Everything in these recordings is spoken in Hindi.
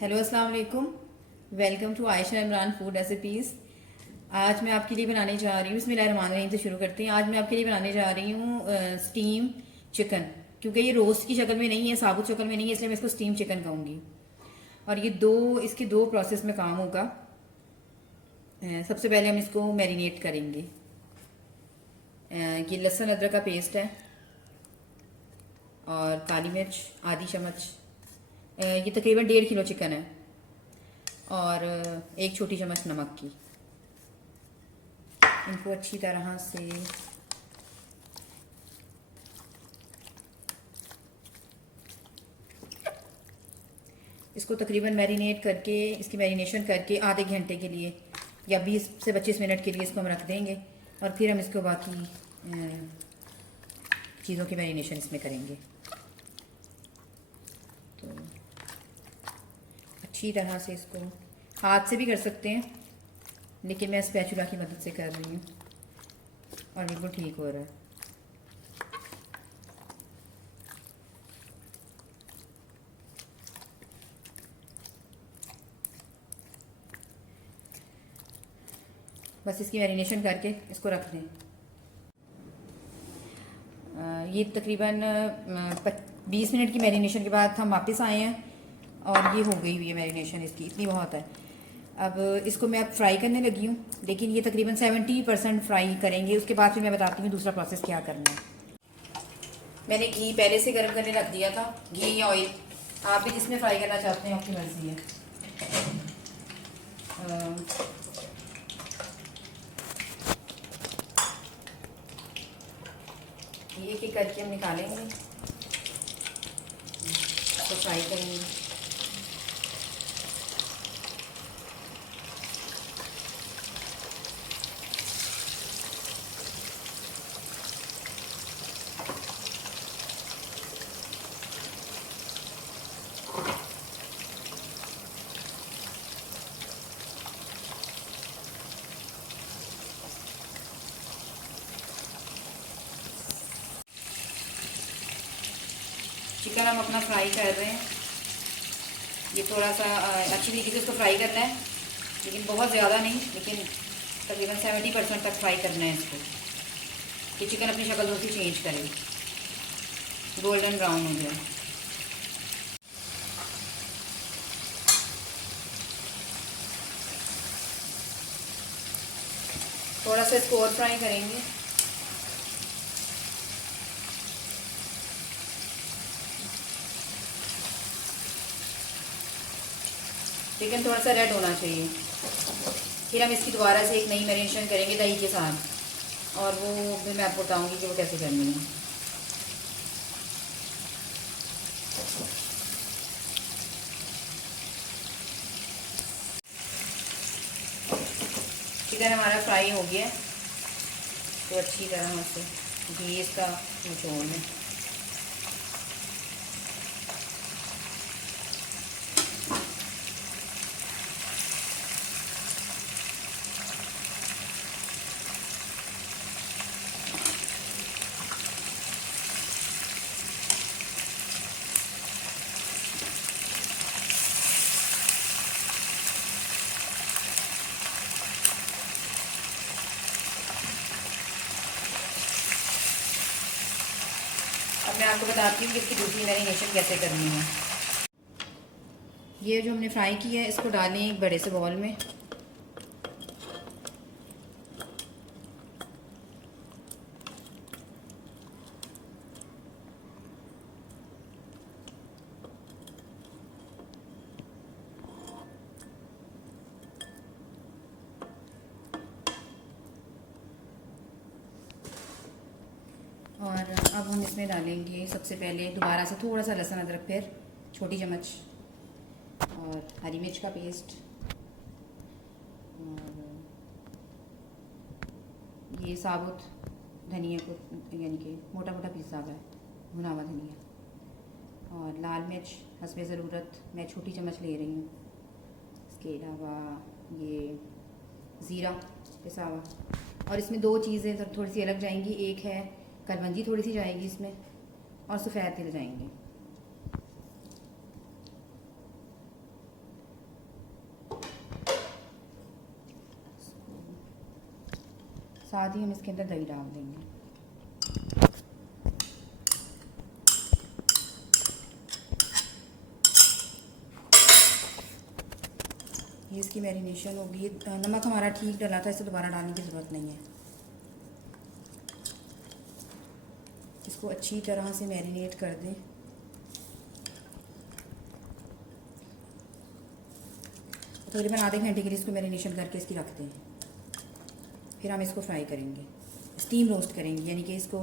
हेलो अस्सलाम वालेकुम। Welcome to Ayesha Imran food recipes. आज मैं आपके लिए बनाने जा रही हूँ, बिस्मिल्लाहिर्रहमानिर्रहीम से शुरू करते हैं। आज मैं आपके लिए बनाने जा रही हूँ स्टीम चिकन। क्योंकि ये रोस्ट की शक्ल में नहीं है, साबुत शक्ल में नहीं है, इसलिए मैं इसको स्टीम चिकन कहूँगी। और ये इसके दो प्रोसेस में काम होगा। सबसे पहले हम इसको मैरिनेट करेंगे। ये लहसुन अदरक का पेस्ट है और काली मिर्च आधी चम्मच। ये तकरीबन 1.5 किलो चिकन है और 1 छोटी चम्मच नमक की। इनको अच्छी तरह से इसको तकरीबन मैरिनेट करके, इसकी मैरिनेशन करके आधे घंटे के लिए या 20 से 25 मिनट के लिए इसको हम रख देंगे। और फिर हम इसको बाकी चीज़ों की मैरिनेशन इसमें करेंगे। तो अच्छी तरह से इसको हाथ से भी कर सकते हैं, लेकिन मैं स्पैचुला की मदद से कर रही हूँ और बिल्कुल ठीक हो रहा है। बस इसकी मैरिनेशन करके इसको रख दें। ये तकरीबन 20 मिनट की मैरिनेशन के बाद हम वापस आए हैं और ये हो गई हुई है मैरिनेशन इसकी, इतनी बहुत है। अब इसको मैं अब फ्राई करने लगी हूँ, लेकिन ये तकरीबन 70% फ्राई करेंगे। उसके बाद फिर मैं बताती हूँ दूसरा प्रोसेस क्या करना है। मैंने घी पहले से गर्म करने रख दिया था, घी या ऑयल, आप भी जिसमें फ्राई करना चाहते हैं आपकी मर्जी है। ये कि करके हम निकालेंगे, इसको फ्राई करेंगे। चिकन हम अपना फ्राई कर रहे हैं। ये थोड़ा सा अच्छी तरीके से इसको फ्राई करना है, लेकिन बहुत ज़्यादा नहीं, लेकिन तकरीबन 70% तक फ्राई करना है इसको, कि चिकन अपनी शक्ल थोड़ी सी चेंज करे, गोल्डन ब्राउन हो जाए। थोड़ा सा इसको और फ्राई करेंगे। चिकन थोड़ा सा रेड होना चाहिए। फिर हम इसकी दोबारा से एक नई मैरिनेशन करेंगे दही के साथ, और वो भी मैं आपको बताऊंगी कि वो कैसे करनी है। चिकन हमारा फ्राई हो गया, तो अच्छी तरह से घी इसका निचोड़ लें। अब मैं आपको बताती हूँ कि इसकी दूसरी मैरिनेशन कैसे करनी है। ये जो हमने फ्राई किया है इसको डालें एक बड़े से बॉल में। और अब हम इसमें डालेंगे सबसे पहले दोबारा से थोड़ा सा लहसुन अदरक, फिर छोटी चम्मच, और हरी मिर्च का पेस्ट, और ये साबुत धनिया को, यानी कि मोटा मोटा पीसा हुआ है भुना हुआ धनिया, और लाल मिर्च हस्बे ज़रूरत मैं छोटी चम्मच ले रही हूँ। इसके अलावा ये ज़ीरा पिसा हुआ, और इसमें दो चीज़ें थोड़ी सी अलग जाएंगी। एक है कलवंजी, थोड़ी सी जाएगी इसमें, और सफ़ेद तिल जाएंगे। साथ ही हम इसके अंदर दही डाल देंगे। ये इसकी मैरिनेशन होगी। नमक हमारा ठीक डला था, इसे दोबारा डालने की ज़रूरत नहीं है। इसको अच्छी तरह से मैरिनेट कर दें। तकरीबन आधे घंटे के लिए इसको मैरिनेशन करके इसकी रख दें। फिर हम इसको फ्राई करेंगे, स्टीम रोस्ट करेंगे, यानी कि इसको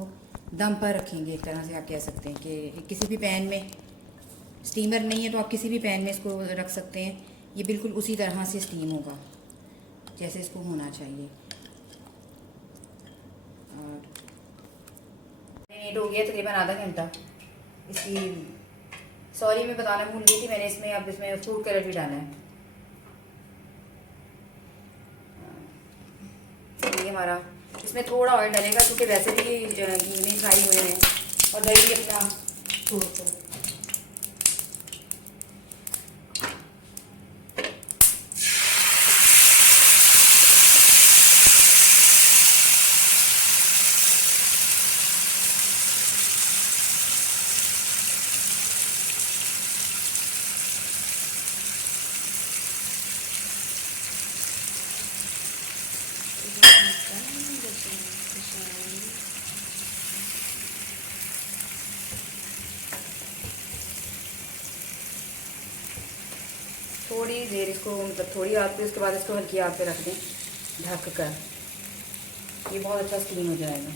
दम पर रखेंगे। एक तरह से आप कह सकते हैं कि किसी भी पैन में, स्टीमर नहीं है तो आप किसी भी पैन में इसको रख सकते हैं। ये बिल्कुल उसी तरह से स्टीम होगा जैसे इसको होना चाहिए। और मैरिनेट हो गया तकरीबन आधा घंटा। इसकी सॉरी मैं बताना भूल गई थी, मैंने इसमें अब इसमें फूड कलर भी डाला है। ये हमारा इसमें थोड़ा ऑयल डलेगा क्योंकि वैसे भी घी में फ्राई हुए हैं और दही भी अपना छोड़। थोड़ी देर इसको मतलब थोड़ी आग पे, उसके बाद इसको हल्की आग पे रख दें ढक कर। ये बहुत अच्छा स्टीम हो जाएगा।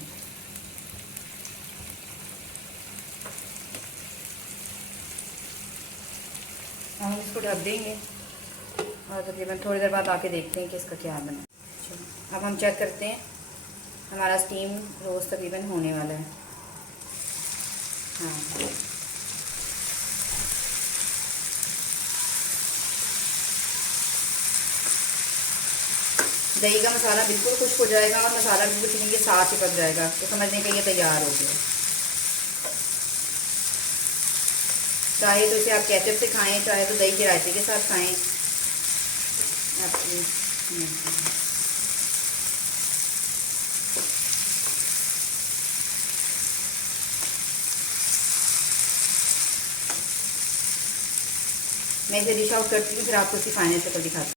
हम इसको ढक देंगे और तकरीबन थोड़ी देर बाद आके देखते हैं कि इसका क्या बना। अब हम चेक करते हैं, हमारा स्टीम रोस्ट तकरीबन होने वाला है। हाँ, दही का मसाला बिल्कुल खुश्क हो जाएगा और मसाला बिल्कुल चिकन के साथ चिपक जाएगा, तो समझने के लिए तैयार हो गया। चाहे तो इसे आप केचप से खाएं, चाहे तो दही के रायते के साथ खाएं। आपकी मैं इसे डिश आउट करती हूँ, फिर आपको इसकी फाइनल शक्ल दिखाती हूँ।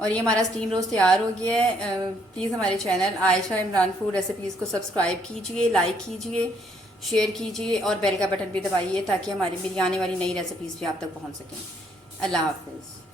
और ये हमारा स्टीम रोस्ट तैयार हो गया है। प्लीज़ हमारे channel Ayesha Imran food recipes को सब्सक्राइब कीजिए, लाइक कीजिए, शेयर कीजिए और बेल का बटन भी दबाइए ताकि हमारी बिरयानी वाली नई रेसिपीज़ भी आप तक पहुंच सकें। अल्लाह हाफ़िज़।